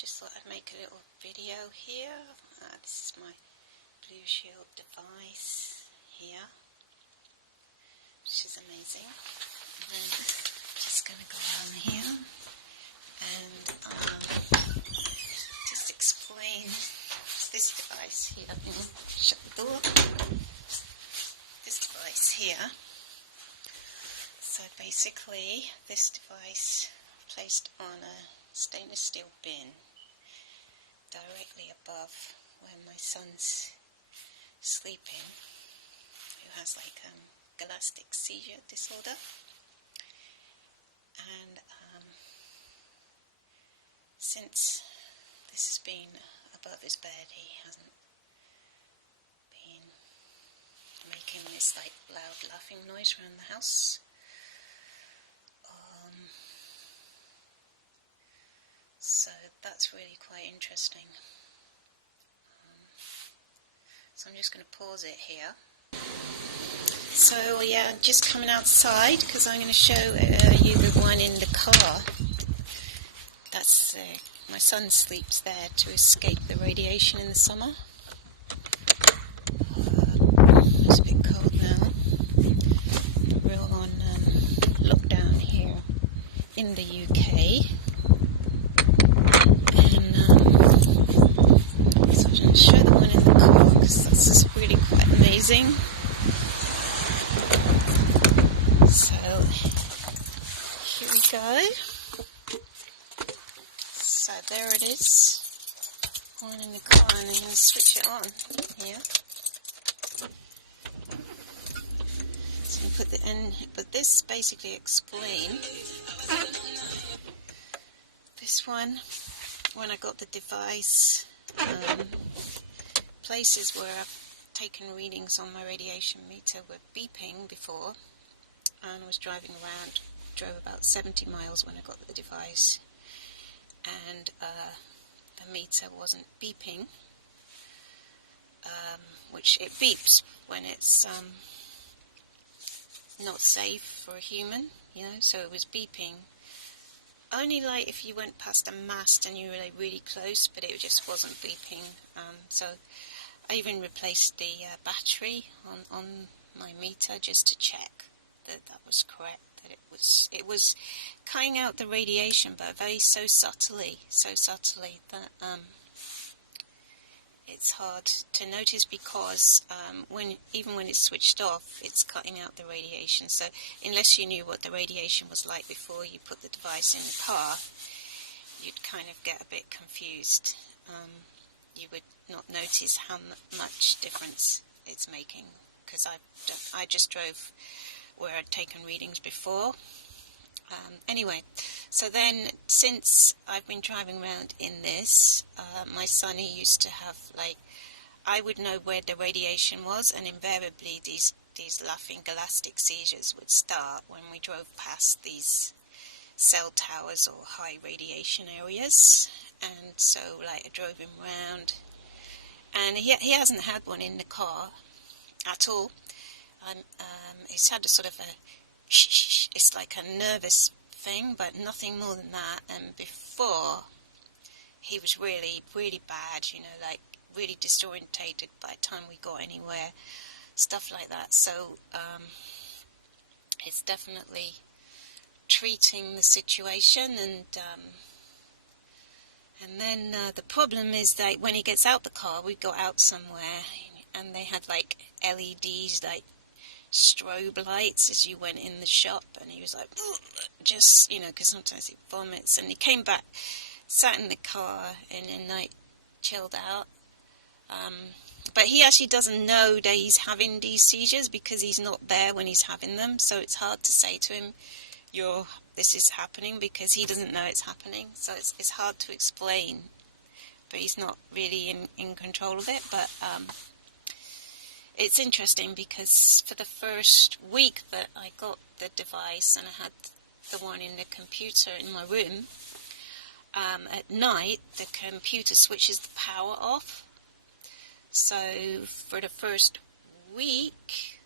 just thought I'd make a little video here. This is my Blue Shield device here, which is amazing. And then just going to go down here and just explain this device here. Shut the door. This device here. So basically, this device placed on a stainless steel bin directly above where my son's sleeping, who has like galactic seizure disorder. And since this has been above his bed, he hasn't been making this like loud laughing noise around the house. So that's really quite interesting. So I'm just going to pause it here. So yeah, just coming outside because I'm going to show you the one in the car. That's my son sleeps there to escape the radiation in the summer. It's a bit cold now. We're all on lockdown here in the UK. Show the one in the car because that's just really quite amazing. So here we go. So there it is, one in the car, and I'm going to switch it on here. So I'm put the in, but this basically explains this one. When I got the device. Places where I've taken readings on my radiation meter were beeping before, and I was driving around, drove about 70 miles when I got the device, and the meter wasn't beeping, which it beeps when it's not safe for a human, you know, so it was beeping. Only like if you went past a mast and you were like really close, but it just wasn't beeping. So I even replaced the battery on my meter just to check that that was correct. That it was cutting out the radiation, but so subtly that it's hard to notice because even when it's switched off, it's cutting out the radiation. So unless you knew what the radiation was like before you put the device in the car, you'd kind of get a bit confused. You would not notice how much difference it's making, because I just drove where I'd taken readings before. Anyway, so then since I've been driving around in this, my son, he used to have like, I would know where the radiation was, and invariably these laughing galactic seizures would start when we drove past these cell towers or high radiation areas. And so like I drove him around, and he hasn't had one in the car at all. He's had a sort of a it's like a nervous thing, but nothing more than that. And before, he was really, really bad, you know, like really disorientated by the time we got anywhere, stuff like that. So it's definitely treating the situation. And then the problem is that when he gets out the car, we got out somewhere, and they had like LEDs, like strobe lights as you went in the shop, and he was like, just, you know, because sometimes he vomits, and he came back, sat in the car, and then like chilled out. But he actually doesn't know that he's having these seizures because he's not there when he's having them, so it's hard to say to him, this is happening, because he doesn't know it's happening. So it's hard to explain, but he's not really in control of it. But it's interesting because for the first week that I got the device and I had the one in the computer in my room, at night the computer switches the power off. So for the first week,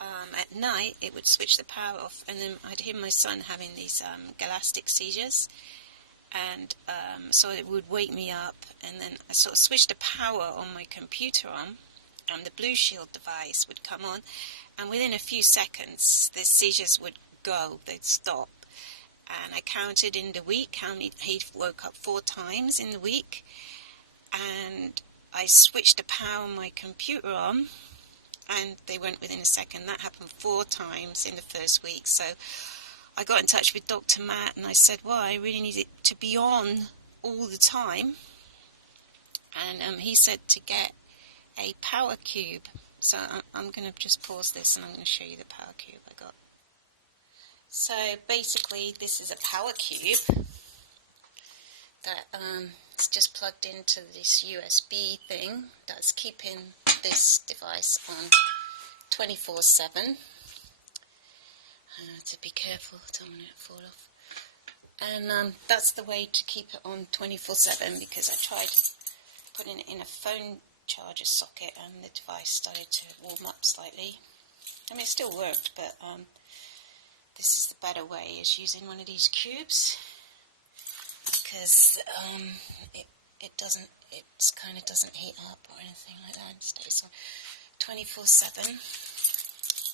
at night it would switch the power off, and then I'd hear my son having these galactic seizures, and so it would wake me up, and then I sort of switched the power on my computer on, and the Blue Shield device would come on, and within a few seconds the seizures would go, they'd stop. And I counted in the week how many he woke up 4 times in the week, and I switched the power on my computer on, and they went within a second. That happened 4 times in the first week. So I got in touch with Dr. Matt, and I said, well, I really need it to be on all the time. And he said to get a power cube. So I'm going to just pause this, and I'm going to show you the power cube I got. So basically this is a power cube that it's just plugged into this USB thing that's keeping this device on 24/7. To be careful, don't want it to fall off. And that's the way to keep it on 24/7, because I tried putting it in a phone charger socket and the device started to warm up slightly. I mean, it still worked, but this is the better way, is using one of these cubes, because it kind of doesn't heat up or anything like that. It stays on 24/7.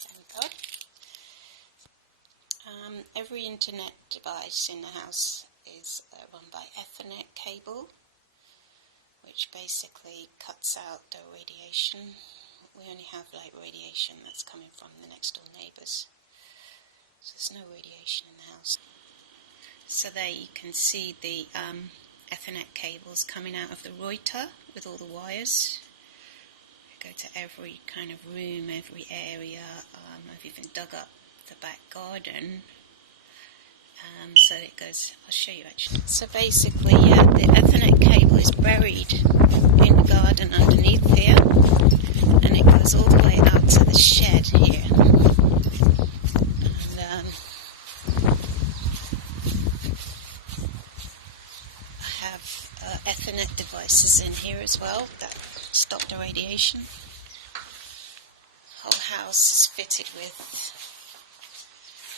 Thank God. Every internet device in the house is run by Ethernet cable, which basically cuts out the radiation. We only have like radiation that's coming from the next door neighbours. So there's no radiation in the house. So there you can see the Ethernet cables coming out of the router with all the wires. I go to every kind of room, every area. I've even dug up the back garden. So it goes, I'll show you actually. So basically, yeah, the Ethernet cable is buried in the garden underneath here, and it goes all the way out to the shed here. And I have Ethernet devices in here as well that stop the radiation. The whole house is fitted with.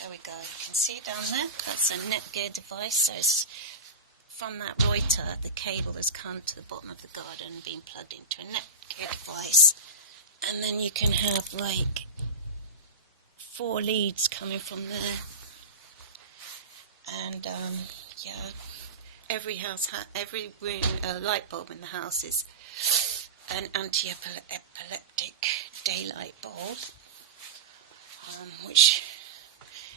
There we go, you can see it down there, that's a Netgear device. So it's from that router, the cable has come to the bottom of the garden and been plugged into a Netgear device. And then you can have like 4 leads coming from there. And yeah, every room, light bulb in the house is an anti-epileptic daylight bulb, which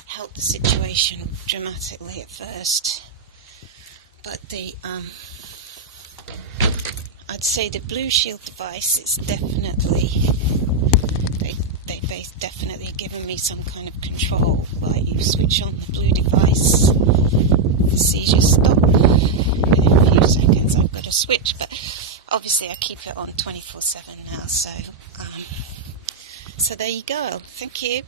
helped the situation dramatically at first, but I'd say the Blue Shield device is definitely, they've definitely given me some kind of control. Like, you switch on the blue device, the seizures stop. In a few seconds I've got to switch, but obviously I keep it on 24/7 now, so there you go. Thank you.